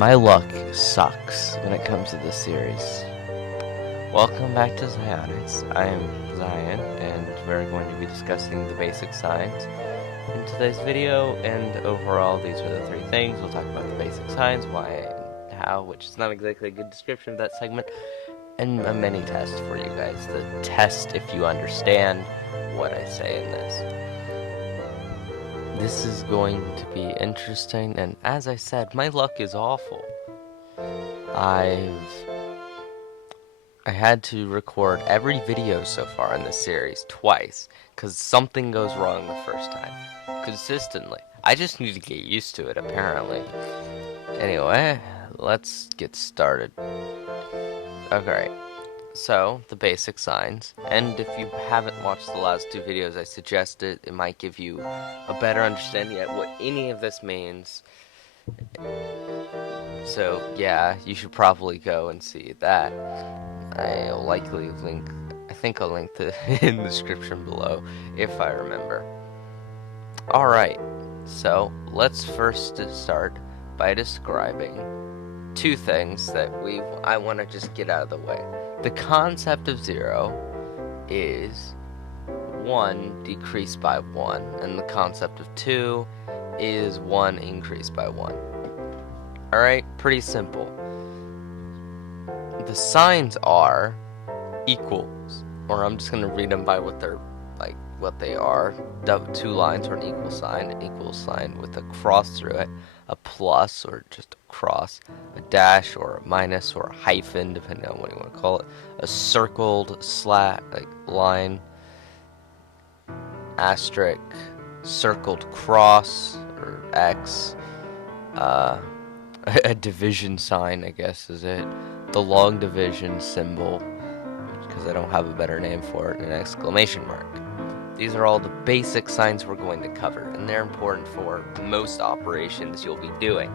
My luck sucks when it comes to this series. Welcome back to Zaionics. I am Zion, and we're going to be discussing the basic signs in today's video, and overall these are the three things. We'll talk about the basic signs, why and how, which is not exactly a good description of that segment, and a mini test for you guys. The test if you understand what I say in this. This is going to be interesting, and as I said, my luck is awful. I had to record every video so far in this series twice, because something goes wrong the first time. Consistently. I just need to get used to it, apparently. Anyway, let's get started. Okay. So, the basic signs, and if you haven't watched the last two videos I suggested, it might give you a better understanding at what any of this means. So, yeah, you should probably go and see that. I'll likely link, I think I'll link it in the description below, if I remember. Alright, so, let's first start by describing two things that I want to just get out of the way. The concept of 0 is 1 decreased by 1, and the concept of 2 is 1 increased by 1. Alright, pretty simple. The signs are equals, or I'm just going to read them by what they are. Two lines or an equal sign with a cross through it, a plus or just a cross, a dash or a minus or a hyphen, depending on what you want to call it, a circled line, asterisk, circled cross or X, a division sign, I guess is it, the long division symbol, because I don't have a better name for it, an exclamation mark. These are all the basic signs we're going to cover, and they're important for most operations you'll be doing.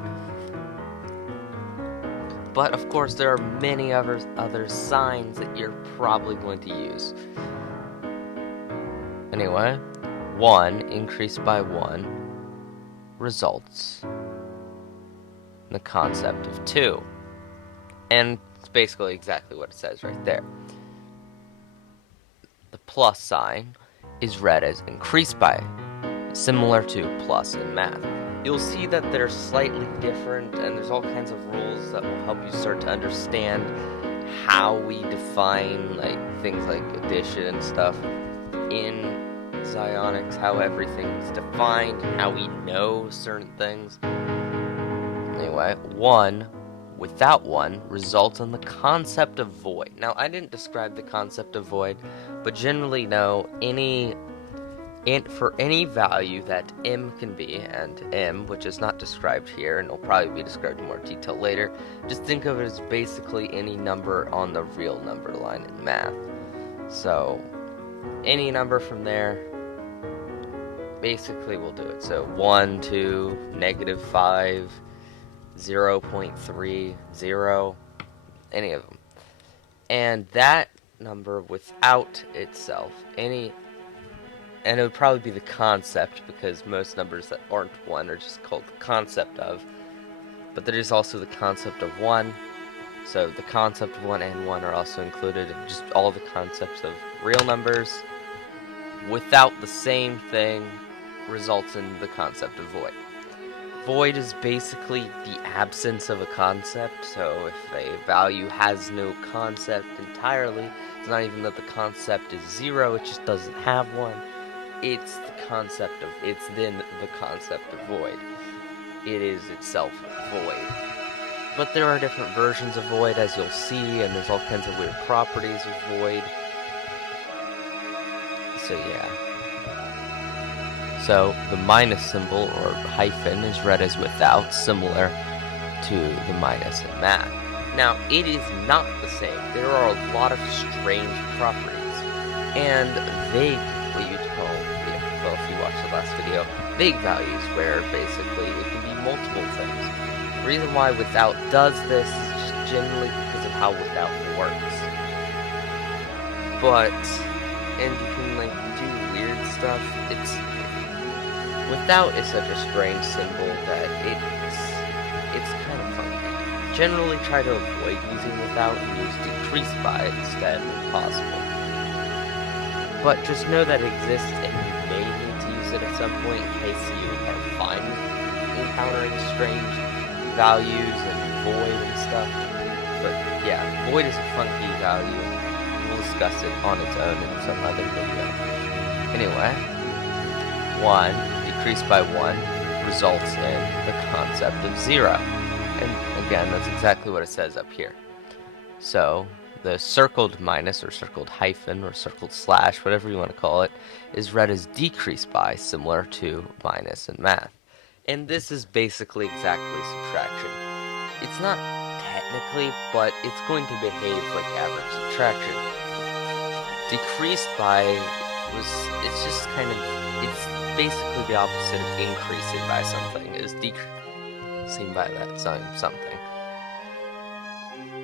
But of course, there are many other signs that you're probably going to use. Anyway, 1 increased by 1 results in the concept of 2. And it's basically exactly what it says right there. The plus sign is read as increased by, similar to plus in math. You'll see that they're slightly different, and there's all kinds of rules that will help you start to understand how we define things like addition and stuff in Zaionics, how everything's defined, how we know certain things. Anyway, 1 without 1 results in the concept of void. Now, I didn't describe the concept of void, but generally know for any value that m can be, and m, which is not described here, and will probably be described in more detail later, just think of it as basically any number on the real number line in math. So, any number from there, basically will do it. So, 1, 2, -5, 0.3, 0, any of them. And that number without itself, and it would probably be the concept, because most numbers that aren't 1 are just called the concept of, but there is also the concept of 1, so the concept of 1 and 1 are also included in just all the concepts of real numbers. Without the same thing results in the concept of void. Void is basically the absence of a concept, so if a value has no concept entirely, it's not even that the concept is 0, it just doesn't have one. It's then the concept of void. It is itself void. But there are different versions of void, as you'll see, and there's all kinds of weird properties of void. So yeah. So, the minus symbol, or hyphen, is read as without, similar to the minus in math. Now, it is not the same. There are a lot of strange properties, and vague, what you'd call, well, if you watched the last video, vague values, where basically it can be multiple things. The reason why without does this is just generally because of how without works. And you can, do weird stuff. Without is such a strange symbol that it's kind of funky. Generally try to avoid using without and use decrease by instead when possible. But just know that it exists and you may need to use it at some point in case you are fine with encountering strange values and void and stuff. But yeah, void is a funky value. We'll discuss it on its own in some other video. Anyway, 1 decreased by 1 results in the concept of 0. And again, that's exactly what it says up here. So the circled minus or circled hyphen or circled slash, whatever you want to call it, is read as decreased by, similar to minus in math. And this is basically exactly subtraction. It's not technically, but it's going to behave like average subtraction. Decreased by it's basically the opposite of increasing by something, is decreasing by that something.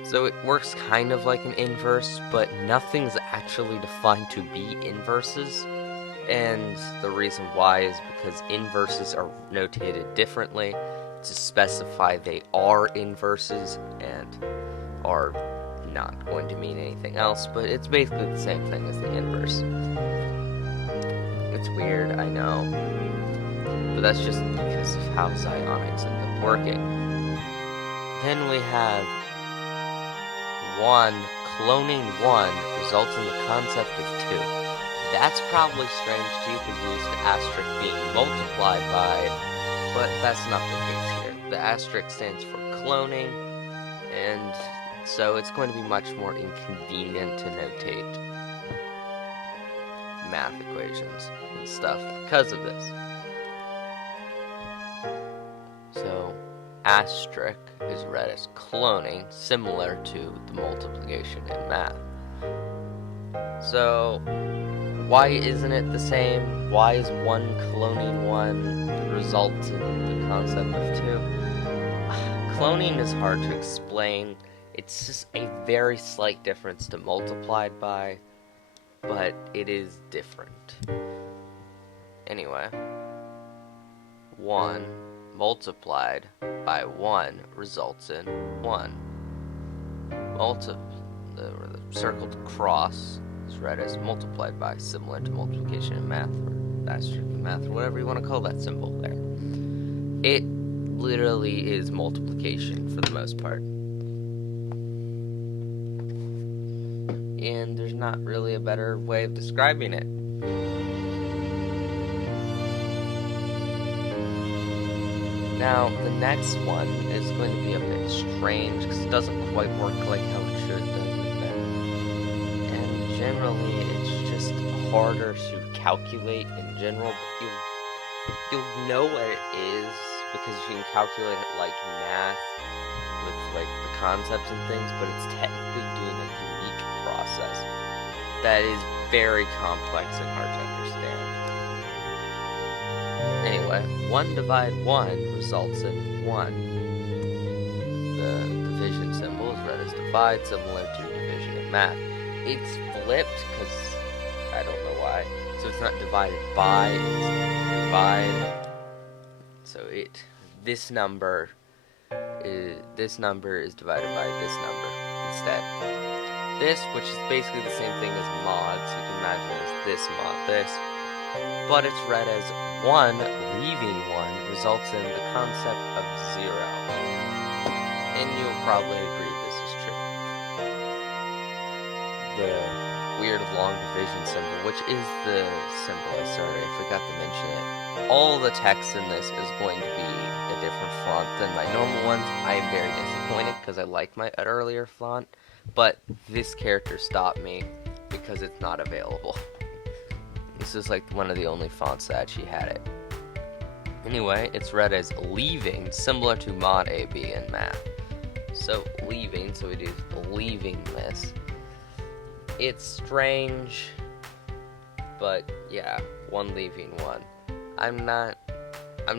So it works kind of like an inverse, but nothing's actually defined to be inverses. And the reason why is because inverses are notated differently to specify they are inverses and are not going to mean anything else, but it's basically the same thing as the inverse. It's weird, I know, but that's just because of how Zaionics end up working. Then we have 1 cloning 1 results in the concept of 2. That's probably strange too, because we're used to asterisk being multiplied by, but that's not the case here. The asterisk stands for cloning, and so it's going to be much more inconvenient to notate math equations and stuff because of this. So asterisk is read as cloning, similar to the multiplication in math. So why isn't it the same? Why is 1 cloning 1 result in the concept of 2? Cloning is hard to explain. It's just a very slight difference to multiplied by, but it is different. Anyway, 1 multiplied by 1 results in 1. The circled cross is read as multiplied by, similar to multiplication in math, or asterisk in math, or whatever you want to call that symbol there. It literally is multiplication for the most part. And there's not really a better way of describing it. Now, the next one is going to be a bit strange because it doesn't quite work like how it should, does it then? And generally, it's just harder to calculate in general, but you'll know what it is because you can calculate it like math with like the concepts and things, but it's technically doing a unique process that is very complex and hard to understand. Anyway, 1 divide 1 results in 1. The division symbol is read as divide, similar to division in math. It's flipped because I don't know why. So it's not divided by, it's divide. So this number is divided by this number instead. This, which is basically the same thing as mod, so you can imagine as this mod this, but it's read as 1 leaving 1 results in the concept of 0. And you'll probably agree this is true. The weird long division symbol, which is the symbol, I forgot to mention it. All the text in this is going to be a different font than my normal ones. I am very disappointed because I like my earlier font, but this character stopped me because it's not available. This is like one of the only fonts that actually had it. Anyway, it's read as leaving, similar to mod AB in math. So leaving, so we do leaving this. It's strange, but yeah, 1 leaving 1. I'm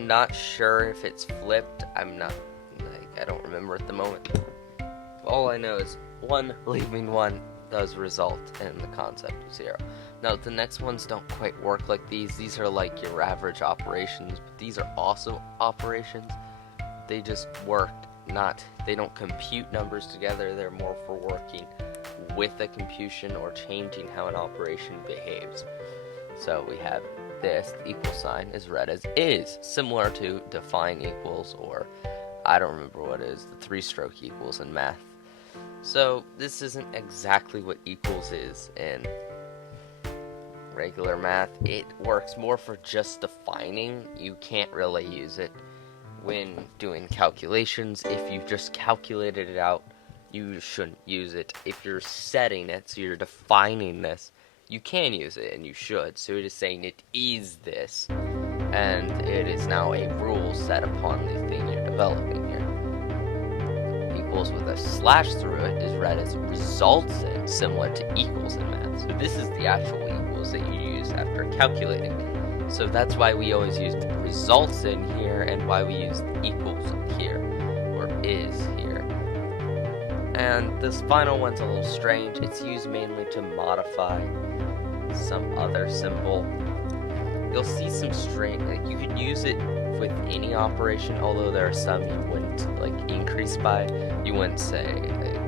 not sure if it's flipped. I don't remember at the moment. All I know is 1 leaving 1 does result in the concept of 0. Now, the next ones don't quite work like these. These are like your average operations, but these are also operations. They just work they don't compute numbers together. They're more for working with a computation or changing how an operation behaves. So we have this, the equal sign is read as is, similar to define equals, or I don't remember what it is, the 3-stroke equals in math. So this isn't exactly what equals is in regular math. It works more for just defining. You can't really use it when doing calculations. If you just calculated it out, you shouldn't use it. If you're setting it, so you're defining this, you can use it, and you should. So it is saying it is this, and it is now a rule set upon the thing you're developing here. Equals with a slash through it is read as results in, similar to equals in math. So this is the actual equals that you use after calculating. So that's why we always used results in here, and why we used equals here, or is here. And this final one's a little strange. It's used mainly to modify some other symbol. You'll see some strange, like you could use it with any operation, although there are some you wouldn't like increase by. You wouldn't say,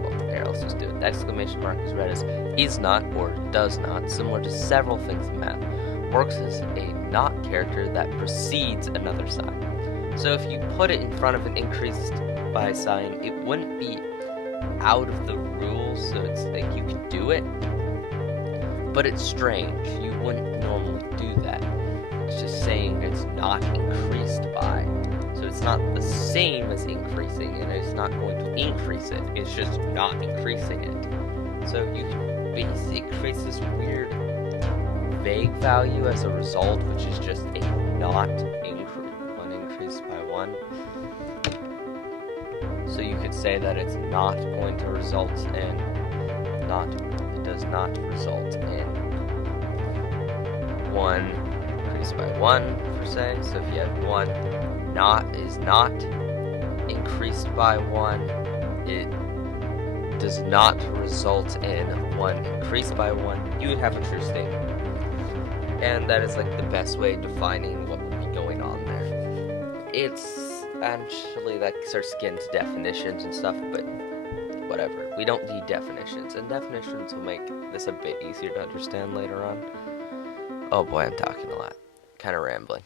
well, here, let's just do it. The exclamation mark is read as is not or does not, similar to several things in math. Works as a not character that precedes another sign. So if you put it in front of an increased by sign, it wouldn't be out of the rules, so it's like you could do it, but it's strange. You wouldn't normally do that. It's just saying it's not increased by. So it's not the same as increasing, and it's not going to increase it. It's just not increasing it. So you can basically create this weird vague value as a result, which is just a not increased by 1. So you could say that it's not going to result in it does not result in 1 increased by 1 per se. So if you have 1 is not increased by 1, it does not result in 1 increased by 1, you would have a true statement. And that is like the best way of defining what would be going on there. It's actually, that starts to get into definitions and stuff, but whatever. We don't need definitions, and definitions will make this a bit easier to understand later on. Oh boy, I'm talking a lot. Kind of rambling.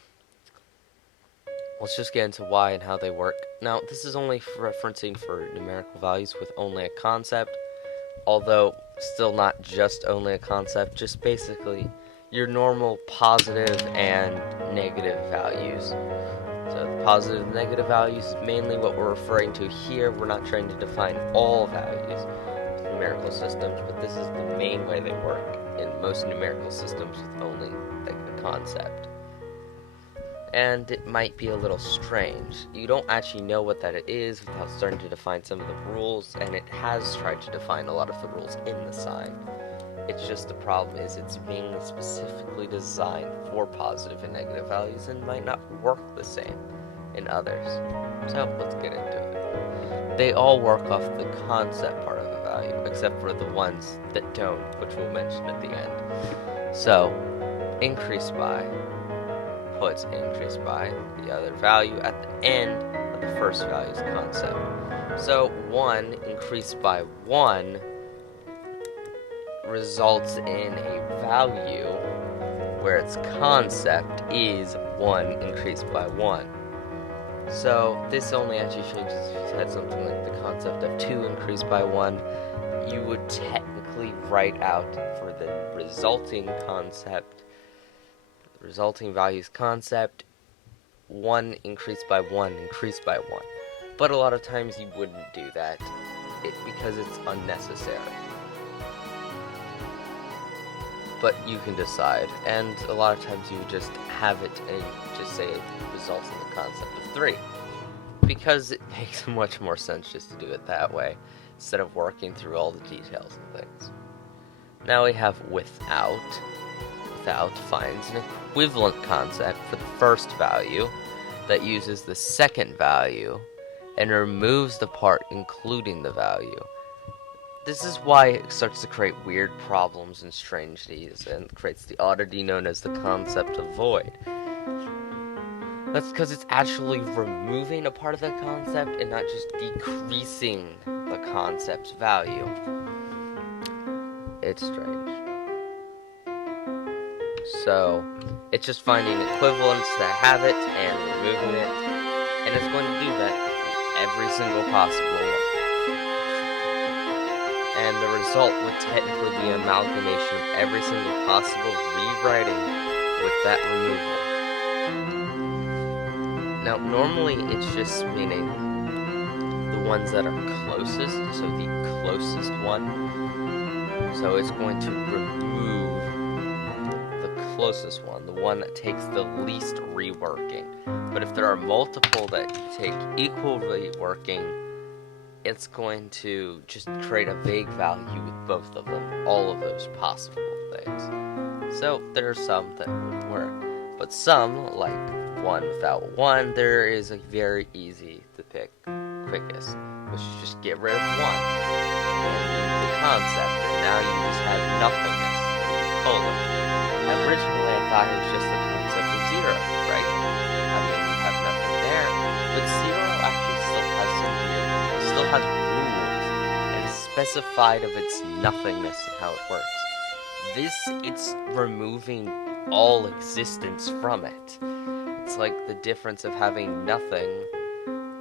Let's just get into why and how they work. Now, this is only referencing for numerical values with only a concept, although still not just only a concept, just basically your normal positive and negative values. So the positive and negative values is mainly what we're referring to here. We're not trying to define all values with numerical systems, but this is the main way they work in most numerical systems with only like a concept. And it might be a little strange. You don't actually know what that is without starting to define some of the rules, and it has tried to define a lot of the rules in the sign. It's just the problem is it's mainly specifically designed for positive and negative values and might not work the same in others. So let's get into it. They all work off the concept part of the value, except for the ones that don't, which we'll mention at the end. So increase by puts increase by the other value at the end of the first value's concept. So 1 increased by 1 results in a value where its concept is 1 increased by 1. So this only actually changes if you had something like the concept of 2 increased by 1. You would technically write out for the resulting concept, the resulting values concept, 1 increased by 1 increased by 1. But a lot of times you wouldn't do that because it's unnecessary. But you can decide, and a lot of times you just have it and just say it results in the concept of 3, because it makes much more sense just to do it that way instead of working through all the details and things. Now we have without. Without finds an equivalent concept for the first value that uses the second value and removes the part including the value. This is why it starts to create weird problems and strangeness and creates the oddity known as the concept of void. That's because it's actually removing a part of the concept and not just decreasing the concept's value. It's strange. So, it's just finding equivalents that have it and removing it, and it's going to do that every single possible one. And the result would technically be an amalgamation of every single possible rewriting with that removal. Now, normally it's just meaning the ones that are closest, so the closest one. So it's going to remove the closest one, the one that takes the least reworking. But if there are multiple that take equal reworking, it's going to just create a vague value with both of them, all of those possible things. So there are some that would work, but some, like 1 without 1, there is a very easy to pick quickest, which is just get rid of 1 in the concept, and now you just have nothingness in the colon. Originally I thought it was just the concept of 0, right? I mean, you have nothing there, but 0 actually still has rules, and is specified of its nothingness and how it works. It's removing all existence from it. It's like the difference of having nothing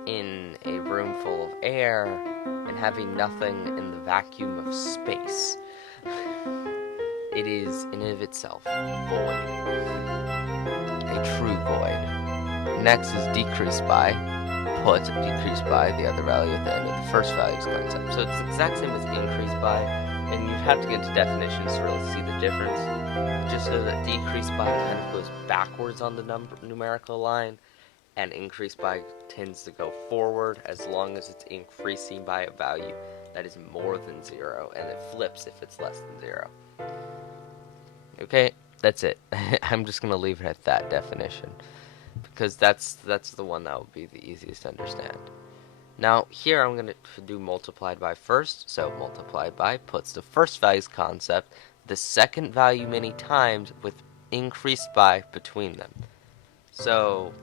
in a room full of air and having nothing in the vacuum of space. It is, in and of itself, void. A true void. Next is decrease by. Put decrease by the other value at the end of the first value's concept. So it's the exact same as increase by, and you'd have to get into definitions to really see the difference. Just so that decrease by kind of goes backwards on the numerical line, and increase by tends to go forward as long as it's increasing by a value that is more than 0, and it flips if it's less than 0. Okay, that's it. I'm just going to leave it at that definition, because that's the one that will be the easiest to understand. Now, here I'm going to do multiplied by first, so multiplied by puts the first value's concept, the second value many times, with increased by between them. So,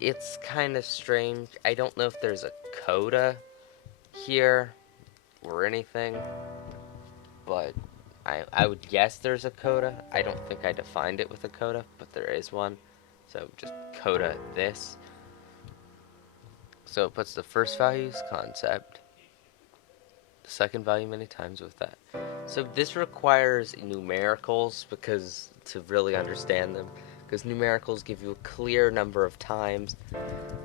it's kind of strange. I don't know if there's a coda here, or anything, but I would guess there's a coda. I don't think I defined it with a coda, but there is one. So just coda this. So it puts the first value's concept, the second value many times with that. So this requires numericals because to really understand them, because numericals give you a clear number of times,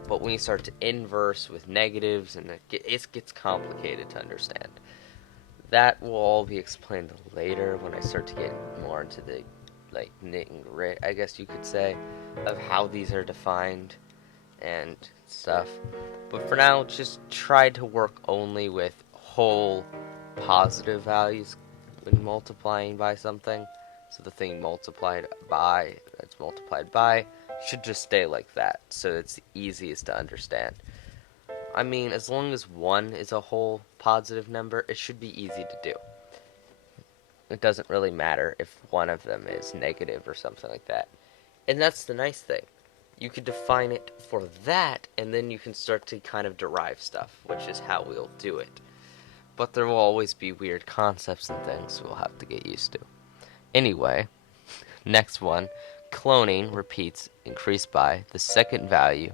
but when you start to inverse with negatives, and it gets complicated to understand. That will all be explained later when I start to get more into the nit and grit, I guess you could say, of how these are defined and stuff. But for now, just try to work only with whole positive values when multiplying by something. So the thing that's multiplied by should just stay like that, so it's the easiest to understand. I mean, as long as 1 is a whole positive number, it should be easy to do. It doesn't really matter if one of them is negative or something like that. And that's the nice thing. You could define it for that, and then you can start to kind of derive stuff, which is how we'll do it. But there will always be weird concepts and things we'll have to get used to. Anyway, next one, cloning repeats increase by the second value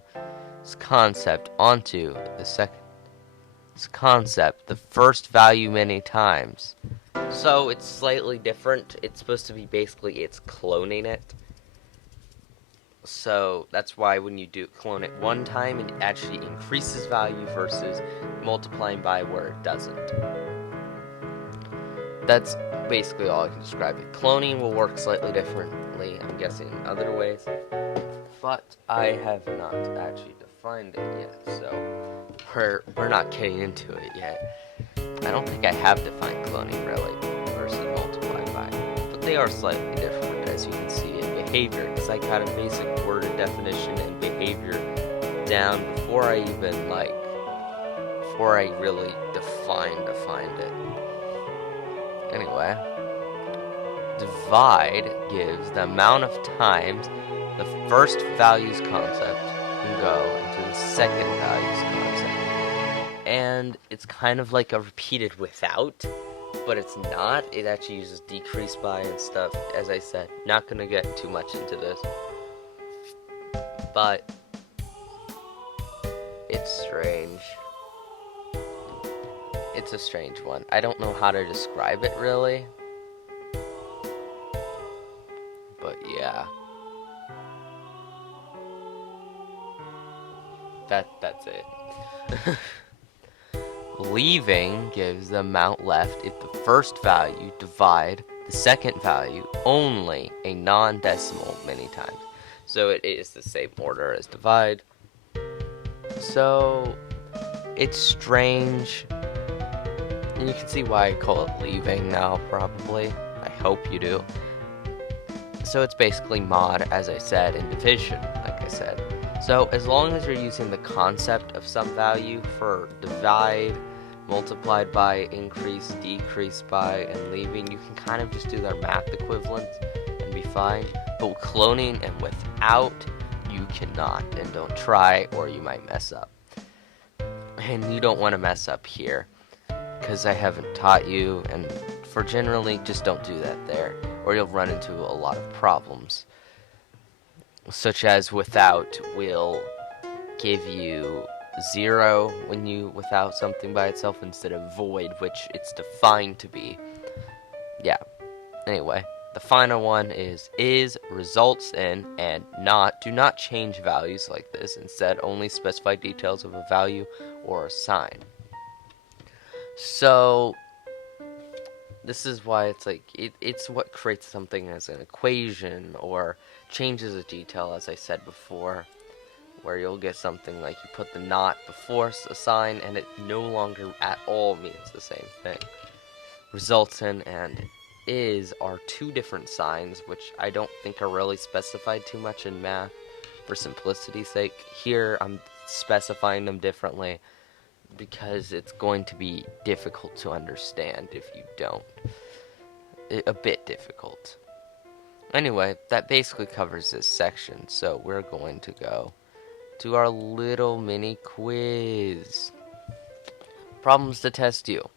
concept onto the second concept, the first value many times. So it's slightly different. It's supposed to be basically it's cloning it. So that's why when you do clone it one time, it actually increases value versus multiplying by where it doesn't. That's basically all I can describe it. Cloning will work slightly differently, I'm guessing, in other ways. But I have not actually defined it yet, so we're not getting into it yet. I don't think I have defined cloning really versus multiplied by, but they are slightly different, as you can see in behavior, because I got a basic worded definition and behavior down before I really defined it. Anyway, divide gives the amount of times the first values concept can go into the second values concept. And it's kind of like a repeated without, but it's not. It actually uses decrease by and stuff. As I said, not going to get too much into this. But it's strange. It's a strange one. I don't know how to describe it really. But yeah. That's it. Leaving gives the amount left if the first value divide the second value only a non-decimal many times. So it is the same order as divide. So it's strange. And you can see why I call it leaving now, probably. I hope you do. So it's basically mod, as I said, in division, like I said. So as long as you're using the concept of some value for divide, multiplied by, increase, decrease by, and leaving, you can kind of just do their math equivalent and be fine. But with cloning and without, you cannot, and don't try or you might mess up. And you don't want to mess up here, because I haven't taught you, and for generally, just don't do that there, or you'll run into a lot of problems. Such as without will give you 0 when you without something by itself instead of void, which it's defined to be. Yeah. Anyway, the final one is results in, and not. Do not change values like this. Instead, only specify details of a value or a sign. So this is why it's like it's what creates something as an equation or changes a detail, as I said before, where you'll get something like you put the not before a sign and it no longer at all means the same thing. Results in and is are two different signs, which I don't think are really specified too much in math for simplicity's sake. Here I'm specifying them differently because it's going to be difficult to understand if you don't. A bit difficult. Anyway, that basically covers this section, so we're going to go to our little mini quiz. Problems to test you.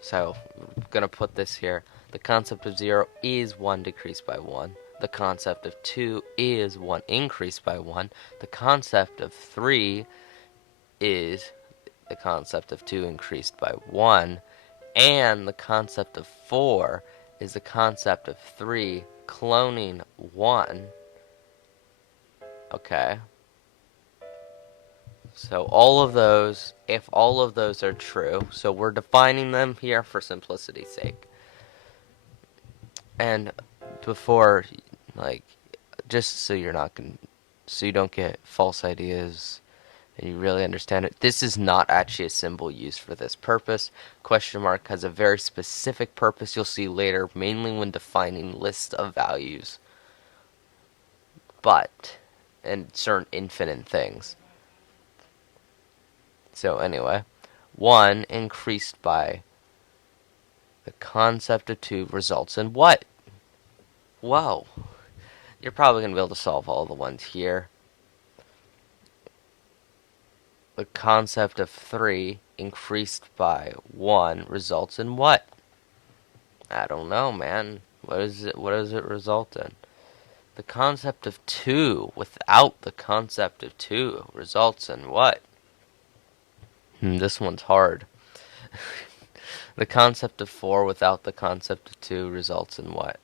So I'm going to put this here, the concept of 0 is 1 decreased by 1. The concept of 2 is 1 increased by 1. The concept of 3 is the concept of 2 increased by 1. And the concept of 4 is the concept of 3 cloning 1. Okay. So all of those, if all of those are true, so we're defining them here for simplicity's sake. And before, like, just so you're not gonna, so you don't get false ideas and you really understand it, this is not actually a symbol used for this purpose. Question mark has a very specific purpose you'll see later, mainly when defining lists of values. But, and certain infinite things. So anyway, 1 increased by the concept of 2 results in what? Whoa. You're probably going to be able to solve all the ones here. The concept of 3 increased by 1 results in what? I don't know, man. What does it result in? The concept of 2 without the concept of 2 results in what? This one's hard. The concept of 4 without the concept of 2 results in what?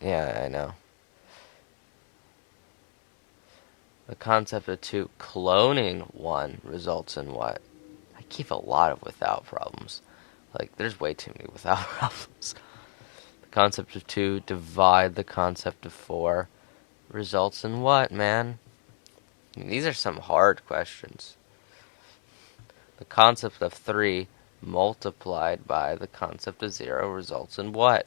Yeah, I know. The concept of 2 cloning 1 results in what? I keep a lot of without problems. Like, there's way too many without problems. The concept of 2 divide the concept of 4 results in what, man? I mean, these are some hard questions. The concept of 3 multiplied by the concept of 0 results in what?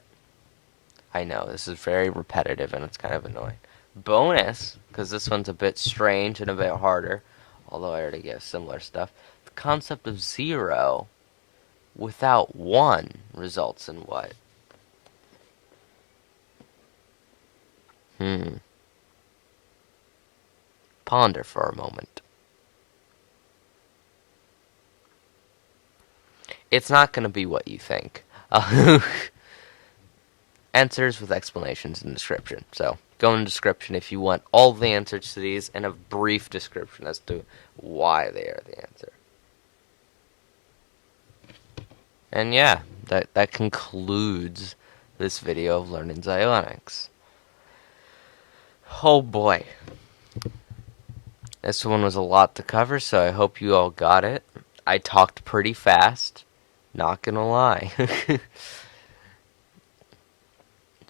I know, this is very repetitive and it's kind of annoying. Bonus, because this one's a bit strange and a bit harder, although I already gave similar stuff. The concept of 0 without 1 results in what? Ponder for a moment. It's not going to be what you think. Answers with explanations in description. So go in the description if you want all the answers to these and a brief description as to why they are the answer. And yeah, that concludes this video of learning Zaionics. Oh boy. This one was a lot to cover, so I hope you all got it. I talked pretty fast, not gonna lie.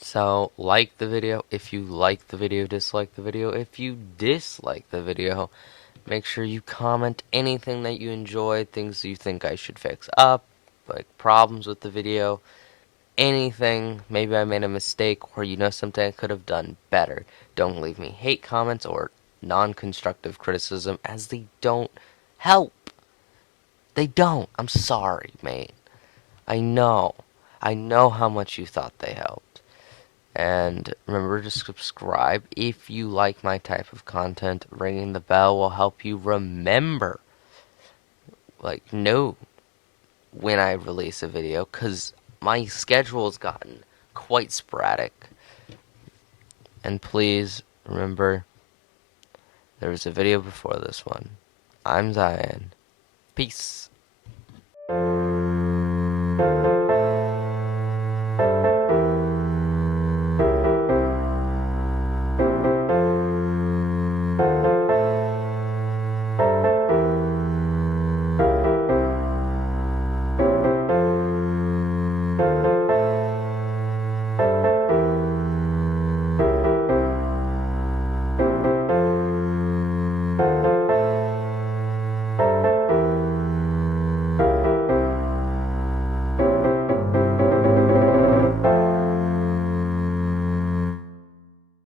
So, like the video if you like the video, dislike the video if you dislike the video. Make sure you comment anything that you enjoyed, things you think I should fix up, like problems with the video, anything. Maybe I made a mistake or you know something I could have done better. Don't leave me hate comments or non-constructive criticism, as they don't help. They don't. I'm sorry, mate. I know. I know how much you thought they helped. And remember to subscribe if you like my type of content. Ringing the bell will help you remember, know when I release a video, because my schedule has gotten quite sporadic. And please remember, there was a video before this one. I'm Zion. Peace.